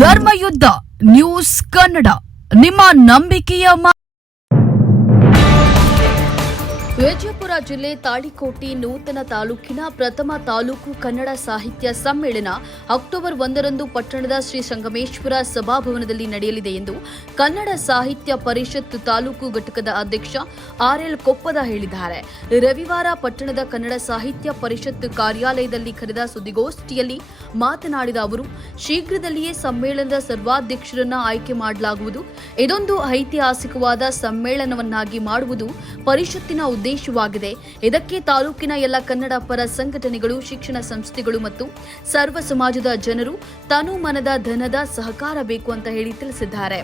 Dharmayuddha news Kannada. ನಿಮ್ಮ ನಂಬಿಕೆಯ ವಿಜಯಪುರ ಜಿಲ್ಲೆ ತಾಳಿಕೋಟಿ ನೂತನ ತಾಲೂಕಿನ ಪ್ರಥಮ ತಾಲೂಕು ಕನ್ನಡ ಸಾಹಿತ್ಯ ಸಮ್ಮೇಳನ ಅಕ್ಟೋಬರ್ ಒಂದರಂದು ಪಟ್ಟಣದ ಶ್ರೀ ಸಂಗಮೇಶ್ವರ ಸಭಾಭವನದಲ್ಲಿ ನಡೆಯಲಿದೆ ಎಂದು ಕನ್ನಡ ಸಾಹಿತ್ಯ ಪರಿಷತ್ ತಾಲೂಕು ಘಟಕದ ಅಧ್ಯಕ್ಷ ಆರ್ಎಲ್ ಕೊಪ್ಪದ ಹೇಳಿದ್ದಾರೆ. ರವಿವಾರ ಪಟ್ಟಣದ ಕನ್ನಡ ಸಾಹಿತ್ಯ ಪರಿಷತ್ ಕಾರ್ಯಾಲಯದಲ್ಲಿ ಕರೆದ ಸುದ್ದಿಗೋಷ್ಠಿಯಲ್ಲಿ ಮಾತನಾಡಿದ ಅವರು, ಶೀಘ್ರದಲ್ಲಿಯೇ ಸಮ್ಮೇಳನದ ಸರ್ವಾಧ್ಯಕ್ಷರನ್ನ ಆಯ್ಕೆ ಮಾಡಲಾಗುವುದು. ಇದೊಂದು ಐತಿಹಾಸಿಕವಾದ ಸಮ್ಮೇಳನವನ್ನಾಗಿ ಮಾಡುವುದು ಪರಿಷತ್ತಿನ ಉದ್ದೇಶವಾಗಿದೆ. ಇದಕ್ಕೆ ತಾಲೂಕಿನ ಎಲ್ಲ ಕನ್ನಡ ಪರ ಸಂಘಟನೆಗಳು, ಶಿಕ್ಷಣ ಸಂಸ್ಥೆಗಳು ಮತ್ತು ಸರ್ವ ಸಮಾಜದ ಜನರು ತನು ಮನದ ಧನದ ಸಹಕಾರ ಬೇಕು ಅಂತ ಹೇಳಿ ತಿಳಿಸಿದ್ದಾರೆ.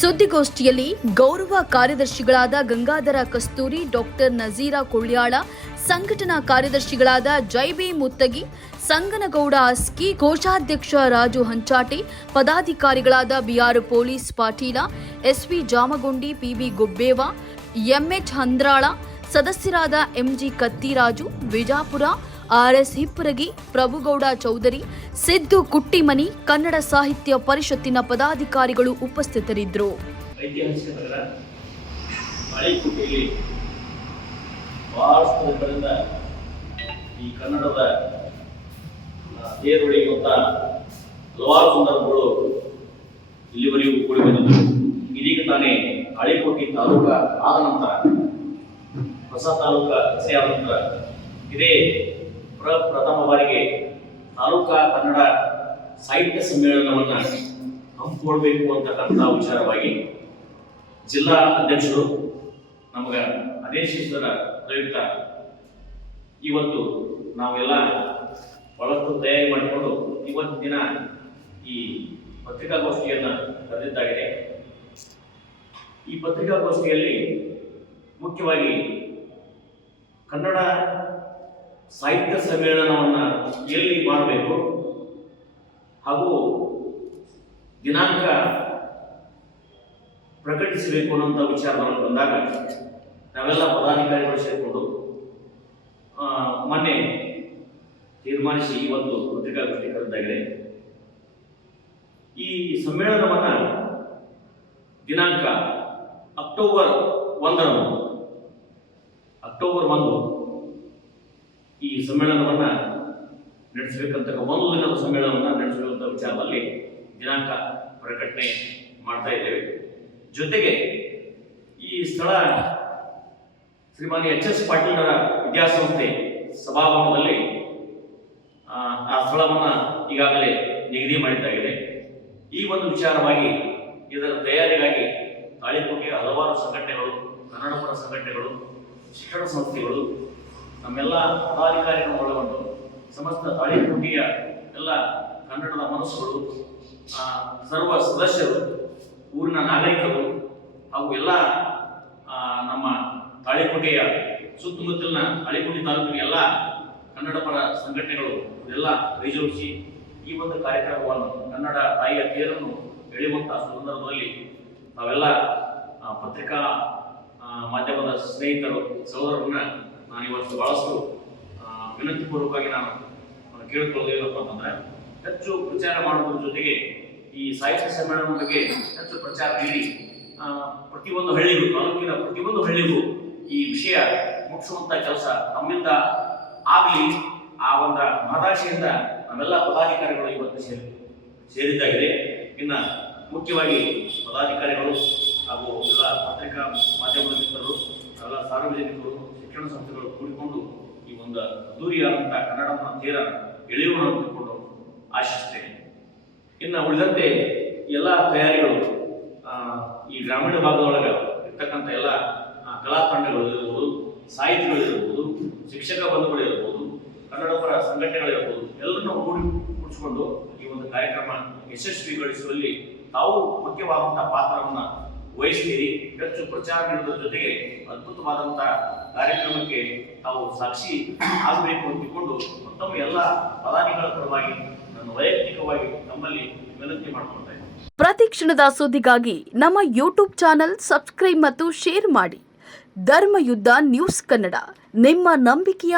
ಸುದ್ದಿಗೋಷ್ಠಿಯಲ್ಲಿ ಗೌರವ ಕಾರ್ಯದರ್ಶಿಗಳಾದ ಗಂಗಾಧರ ಕಸ್ತೂರಿ, ಡಾಕ್ಟರ್ ನಜೀರಾ ಕೊಳ್ಳ್ಯಾಳ, ಸಂಘಟನಾ ಕಾರ್ಯದರ್ಶಿಗಳಾದ ಜೈಬಿ ಮುತ್ತಗಿ, ಸಂಗನಗೌಡ ಅಸ್ಕಿ, ಕೋಶಾಧ್ಯಕ್ಷ Raju Hanchati, ಪದಾಧಿಕಾರಿಗಳಾದ B R police Patil, S V Jamagondi P B Gobbeva, M H Handral ಸದಸ್ಯರಾದ M G Kattiraju Vijapura R S Hipparagi Prabhugouda Chaudhari Siddu Kuttimani Kannada Sahitya ಪರಿಷತ್ತಿನ ಪದಾಧಿಕಾರಿಗಳು ಉಪಸ್ಥಿತರಿದ್ದರು. ಈ ಕನ್ನಡದ ಆ, ತೇರೊಳೆಯುವಂಥ ಹಲವಾರು ಸಂದರ್ಭಗಳು ಇಲ್ಲಿವರೆಗೂ ಕೂಡಿ ಬಂದಿದ್ದು ಇದೀಗ ತಾನೇ ಹಳೆಕೋಟೆ ತಾಲೂಕ ಆದ ನಂತರ ಹೊಸ ತಾಲೂಕ ರಚನೆಯಾದ ನಂತರ ಇದೇ ಪ್ರ ಪ್ರಥಮ ಬಾರಿಗೆ ತಾಲೂಕಾ ಕನ್ನಡ ಸಾಹಿತ್ಯ ಸಮ್ಮೇಳನವನ್ನು ಹಮ್ಮಿಕೊಳ್ಬೇಕು ಅಂತಕ್ಕಂಥ ವಿಚಾರವಾಗಿ ಜಿಲ್ಲಾ ಅಧ್ಯಕ್ಷರು ನಮಗೆ ಆದೇಶಿಸಿದ ಪ್ರಯುಕ್ತ ಇವತ್ತು ನಾವೆಲ್ಲ ಬಹಳಷ್ಟು ತಯಾರಿ ಮಾಡಿಕೊಂಡು ಇವತ್ತು ದಿನ ಈ ಪತ್ರಿಕಾಗೋಷ್ಠಿಯನ್ನು ಕರೆದಿದ್ದಾಗಿದೆ. ಈ ಪತ್ರಿಕಾಗೋಷ್ಠಿಯಲ್ಲಿ ಮುಖ್ಯವಾಗಿ ಕನ್ನಡ ಸಾಹಿತ್ಯ ಸಮ್ಮೇಳನವನ್ನು ಎಲ್ಲಿ ಮಾಡಬೇಕು? ಹಾಗೂ ದಿನಾಂಕ ಪ್ರಕಟಿಸಬೇಕು ಅನ್ನೋಂಥ ವಿಚಾರವನ್ನು ಬಂದಾಗ ನಾವೆಲ್ಲ ಪದಾಧಿಕಾರಿಗಳು ಸೇರಿಕೊಂಡು ಮೊನ್ನೆ ತೀರ್ಮಾನಿಸಿ ಇವತ್ತು ಪತ್ರಿಕಾಗೋಷ್ಠಿ ಕರೆದಾಗಿದೆ ಈ ಸಮ್ಮೇಳನವನ್ನು ದಿನಾಂಕ ಅಕ್ಟೋಬರ್ ಒಂದರಂದು ಅಕ್ಟೋಬರ್ ಒಂದು ಈ ಸಮ್ಮೇಳನವನ್ನು ನಡೆಸಬೇಕಂತ ಒಂದು ದಿನದ ಸಮ್ಮೇಳನವನ್ನು ನಡೆಸಬೇಕಂತ ವಿಚಾರದಲ್ಲಿ ದಿನಾಂಕ ಪ್ರಕಟಣೆ ಮಾಡ್ತಾ ಇದ್ದೇವೆ. ಜೊತೆಗೆ ಈ ಸ್ಥಳ ಶ್ರೀಮಾನಿ ಎಚ್ ಎಸ್ ಪಾಟೀಲರ ವಿದ್ಯಾಸಂಸ್ಥೆ ಸಭಾಭವನದಲ್ಲಿ ಆ, ಆ ಸ್ಥಳವನ್ನು ಈಗಾಗಲೇ ನಿಗದಿ ಮಾಡಿದ್ದಾಗಿದೆ ಈ ಒಂದು ವಿಚಾರವಾಗಿ ಇದರ ತಯಾರಿಗಾಗಿ ತಾಳಿಕೋಟೆಯ ಹಲವಾರು ಸಂಘಟನೆಗಳು ಕನ್ನಡಪರ ಸಂಘಟನೆಗಳು ಶಿಕ್ಷಣ ಸಂಸ್ಥೆಗಳು ನಮ್ಮೆಲ್ಲ ಪದಾಧಿಕಾರಿಗಳನ್ನು ಒಳಗೊಂಡು ಸಮಸ್ತ ತಾಳಿಕೋಟೆಯ ಎಲ್ಲ ಕನ್ನಡದ ಮನಸ್ಸುಗಳು ಸರ್ವ ಸದಸ್ಯರು, ಊರಿನ ನಾಗರಿಕರು ಹಾಗೂ ಎಲ್ಲ ನಮ್ಮ ತಾಳಿಕೋಟೆಯ ಸುತ್ತಮುತ್ತಲಿನ ತಾಳಿಕೋಟೆ ತಾಲೂಕಿನ ಎಲ್ಲ ಕನ್ನಡ ಪರ ಸಂಘಟನೆಗಳು ಎಲ್ಲ ಕೈಜೋಡಿಸಿ ಈ ಒಂದು ಕಾರ್ಯಕ್ರಮವನ್ನು ಕನ್ನಡ ತಾಯಿಯ ತೇರನ್ನು ಎಳೆಯುವಂತಹ ಸಂದರ್ಭದಲ್ಲಿ ನಾವೆಲ್ಲ ಪತ್ರಿಕಾ ಸ್ನೇಹಿತರು, ಸಹೋದರರನ್ನ ನಾನು ಇವತ್ತು ಬಹಳಷ್ಟು ವಿನಂತಿ ವಿನಂತಿಪೂರ್ವಕವಾಗಿ ನಾನು ಕೇಳಿಕೊಳ್ಳೋದು ಕೇಳಿಕೊಳ್ಳೋದೇನಪ್ಪ ಅಂತಂದ್ರೆ, ಹೆಚ್ಚು ಪ್ರಚಾರ ಮಾಡುವುದರ ಜೊತೆಗೆ ಈ ಸಾಹಿತ್ಯ ಸಮ್ಮೇಳನ ಬಗ್ಗೆ ಹೆಚ್ಚು ಪ್ರಚಾರ ನೀಡಿ ಪ್ರತಿಯೊಂದು ಹಳ್ಳಿಗೂ, ತಾಲೂಕಿನ ಪ್ರತಿಯೊಂದು ಹಳ್ಳಿಗೂ ಈ ವಿಷಯ ಮುಟ್ಟಿಸುವಂತ ಕೆಲಸ ನಮ್ಮಿಂದ ಆಗಲಿ, ಆ ಒಂದು ಮಹದಾಶೆಯಿಂದ ನಾವೆಲ್ಲ ಪದಾಧಿಕಾರಿಗಳು ಇವತ್ತು ಸೇರಿ, ಸೇರಿದ್ದಾಗಿದೆ. ಇನ್ನು ಮುಖ್ಯವಾಗಿ ಪದಾಧಿಕಾರಿಗಳು ಹಾಗೂ ಎಲ್ಲ ಪತ್ರಿಕಾ ಸಾರ್ವಜನಿಕರು ಶಿಕ್ಷಣ ಸಂಸ್ಥೆಗಳು ಕೂಡಿಕೊಂಡು ಈ ಒಂದು ಅದ್ದೂರಿಯಾದಂತಹ ಕನ್ನಡವನ್ನು ತೀರ ಎಳೆಯೋಣ ಅಂದುಕೊಂಡು ಆಶಿಸ್ತೇನೆ. ಇನ್ನು ಉಳಿದಂತೆ ಎಲ್ಲ ತಯಾರಿಗಳು ಈ ಗ್ರಾಮೀಣ ಭಾಗದೊಳಗೆ ಇರ್ತಕ್ಕಂಥ ಎಲ್ಲ ಕಲಾ ತಂಡಗಳು ಇರ್ಬೋದು, ಸಾಹಿತಿಗಳು ಇರ್ಬೋದು, ಶಿಕ್ಷಕ ಬಂಧುಗಳು ಇರಬಹುದು ಕನ್ನಡ ಪರ ಸಂಘಟನೆಗಳಿರ್ಬೋದು ಎಲ್ಲರನ್ನೂ ಕೂಡಿ ಕೂಡಿಸಿಕೊಂಡು ಈ ಒಂದು ಕಾರ್ಯಕ್ರಮ ಯಶಸ್ವಿಗೊಳಿಸುವಲ್ಲಿ ತಾವು ಮುಖ್ಯವಾದಂತಹ ಪಾತ್ರವನ್ನು ವಹಿಸ್ತೀರಿ ಹೆಚ್ಚು ಪ್ರಚಾರ ನೀಡುವುದರ ಜೊತೆಗೆ ಅದ್ಭುತವಾದಂತಹ ಕಾರ್ಯಕ್ರಮಕ್ಕೆ ತಾವು ಸಾಕ್ಷಿ ಆಗಬೇಕು ಅಂತಿಕೊಂಡು ಮತ್ತೊಮ್ಮೆ ಎಲ್ಲ ಪ್ರಧಾನಿಗಳ ಪರವಾಗಿ ನಾನು ವೈಯಕ್ತಿಕವಾಗಿ ನಮ್ಮಲ್ಲಿ ವಿನಂತಿ ಮಾಡ್ಕೊಳ್ತಾ ಇದ್ದೀನಿ. ಪ್ರತಿ ಕ್ಷಣದ ಸುದ್ದಿಗಾಗಿ ನಮ್ಮ ಯೂಟ್ಯೂಬ್ ಚಾನೆಲ್ ಸಬ್ಸ್ಕ್ರೈಬ್ ಮತ್ತು ಶೇರ್ ಮಾಡಿ. ಧರ್ಮಯುದ್ಧ ನ್ಯೂಸ್ ಕನ್ನಡ. ನಿಮ್ಮ ನಂಬಿಕೆಯ